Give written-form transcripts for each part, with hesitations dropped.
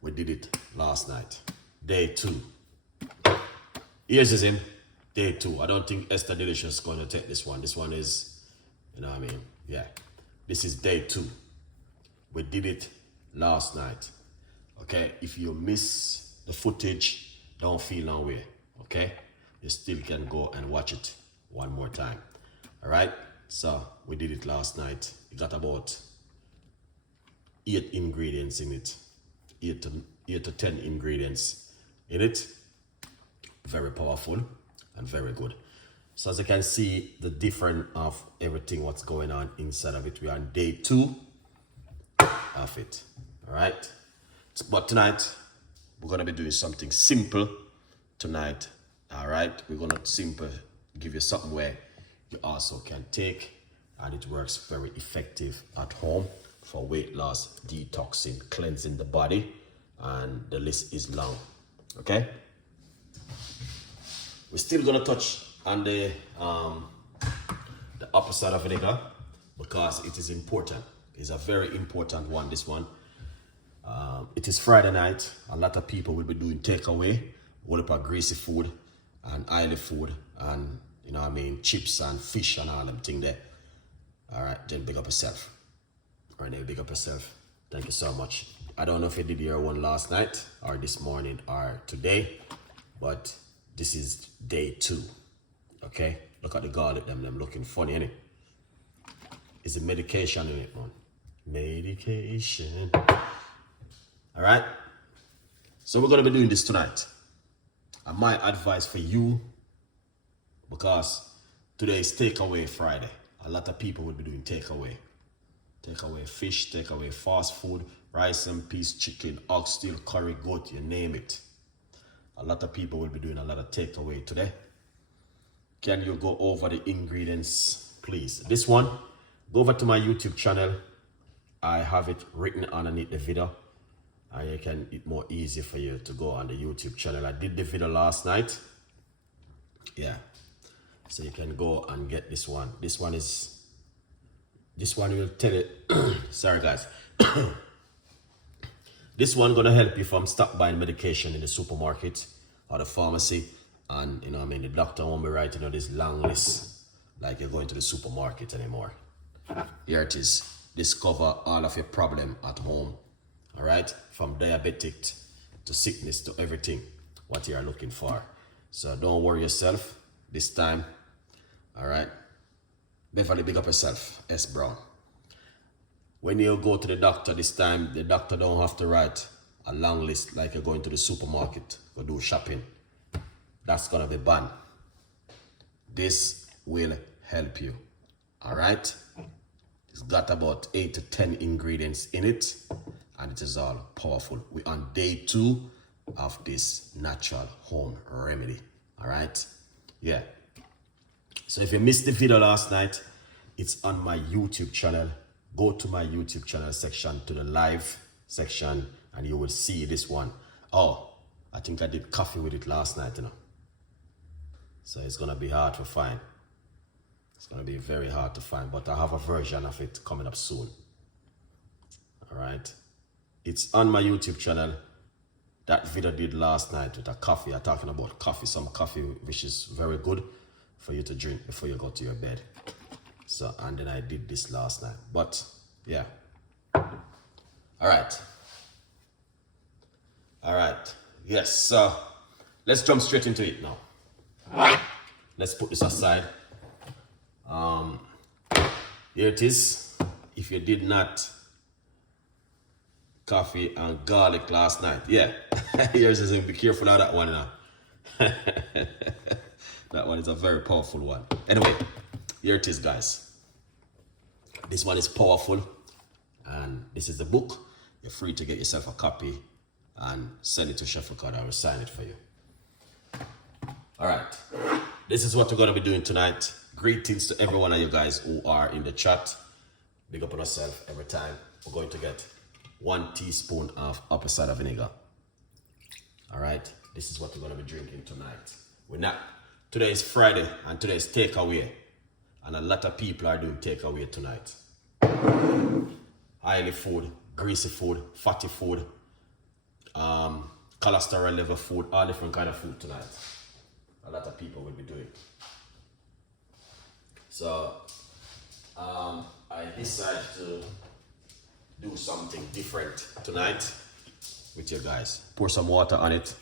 We did it last night. Day 2. Here's his in. Day 2. I don't think Esther Delicious is going to take this one. This one is, you know what I mean? Yeah. This is day 2. We did it last night. Okay? If you miss the footage, don't feel no way. Okay? You still can go and watch it one more time. All right? So we did it last night. It got about 8 ingredients in it. 8 to 10 ingredients in it. Very powerful and very good. So as you can see, the difference of everything what's going on inside of it. We are on day 2 of it. All right. But tonight we're gonna be doing something simple tonight. All right. We're gonna simple give you something where you also can take, and it works very effective at home for weight loss, detoxing, cleansing the body, and the list is long. Okay. We're still gonna touch on the upper side of vinegar because it is important. It's a very important one, this one. It is Friday night. A lot of people will be doing takeaway, all up greasy food and oily food and, you know what I mean, chips and fish and all them thing there. All right, then big up yourself. All right, then big up yourself. Thank you so much. I don't know if you did your one last night or this morning or today, but this is day 2. Okay, look at the garlic, them looking funny, innit? It's a medication in it, man. Medication. All right. So we're gonna be doing this tonight. And my advice for you, because today is takeaway Friday. A lot of people will be doing takeaway. Takeaway fish, takeaway fast food, rice and peas, chicken, oxtail, curry, goat, you name it. A lot of people will be doing a lot of takeaway today. Can you go over the ingredients, please? This one, go over to my YouTube channel. I have it written underneath the video. And you can, it's more easy for you to go on the YouTube channel. I did the video last night. Yeah. So you can go and get this one. This one will tell it. Sorry guys. This one gonna help you from stop buying medication in the supermarket or the pharmacy, and you know what I mean, the doctor won't be writing on this long list like you're going to the supermarket anymore. Here it is. This cover all of your problem at home. All right, from diabetic to sickness to everything what you are looking for. So don't worry yourself this time. All right, Beverly, big up yourself. S Brown. When you go to the doctor this time, the doctor don't have to write a long list like you're going to the supermarket or do shopping. That's gonna be banned. This will help you. All right. It's got about 8 to 10 ingredients in it, and it is all powerful. We're on day 2 of this natural home remedy. All right. Yeah. So if you missed the video last night, it's on my YouTube channel. Go to my YouTube channel section, to the live section, and you will see this one. Oh, I think I did coffee with it last night, you know. So it's gonna be hard to find. It's gonna be very hard to find, but I have a version of it coming up soon. All right. It's on my YouTube channel. That video I did last night with a coffee. I'm talking about coffee, some coffee which is very good for you to drink before you go to your bed. So, and then I did this last night, but yeah. All right. Yes, so let's jump straight into it now. Let's put this aside. Here it is. If you did not coffee and garlic last night, yeah. Here's is, be careful of that one now. That one is a very powerful one. Anyway, here it is, guys. This one is powerful, and this is the book. You're free to get yourself a copy and send it to Chef Ricardo. I will sign it for you. All right, this is what we're gonna be doing tonight. Greetings to every one of you guys who are in the chat. Big up on yourself every time. We're going to get 1 teaspoon of upper cider vinegar. All right, this is what we're gonna be drinking tonight. Today is Friday and today is takeaway. And a lot of people are doing takeaway tonight. Oily food, greasy food, fatty food. cholesterol level food, all different kind of food tonight. A lot of people will be doing. So I decided to do something different tonight with you guys. Pour some water on it.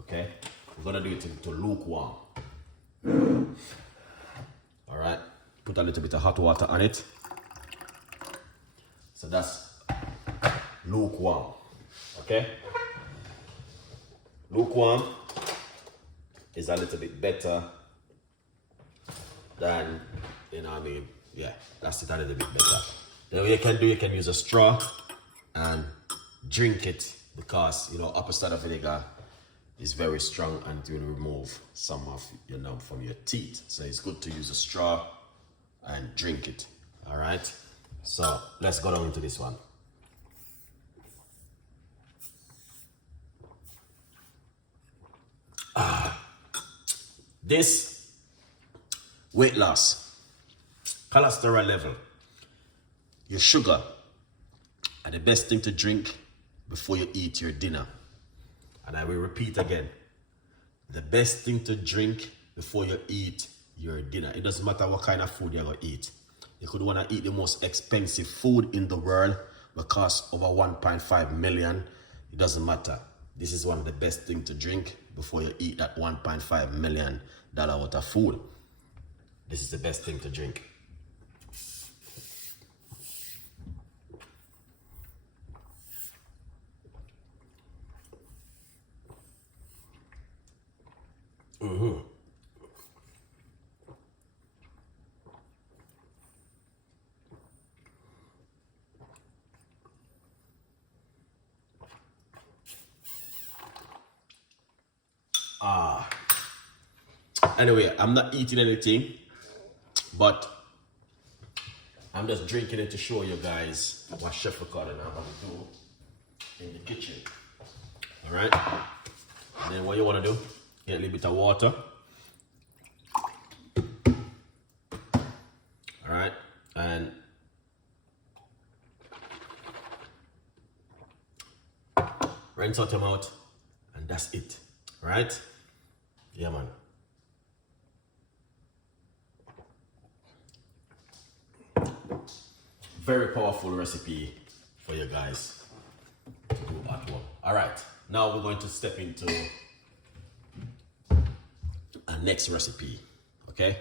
Okay, we're gonna do it into lukewarm. All right, put a little bit of hot water on it. So that's lukewarm. Okay, lukewarm is a little bit better than, you know what I mean? Yeah, that's it, a little bit better. Then what you can do, you can use a straw and drink it, because, you know, apple cider vinegar is very strong and it will remove some of your numb from your teeth. So it's good to use a straw and drink it. All right, so let's go down into this one. This weight loss, cholesterol level, your sugar are the best thing to drink before you eat your dinner. And I will repeat again, the best thing to drink before you eat your dinner. It doesn't matter what kind of food you're going to eat. You could want to eat the most expensive food in the world that costs over 1.5 million. It doesn't matter. This is one of the best things to drink before you eat that $1.5 million worth of food. This is the best thing to drink. Anyway, I'm not eating anything, but I'm just drinking it to show you guys what Chef Ricardo and I'm going to do in the kitchen. All right. And then what you want to do, get a little bit of water. All right. And rinse out your mouth, and that's it. All right. Yeah, man. Very powerful recipe for you guys to do at home. All right, now we're going to step into our next recipe. Okay,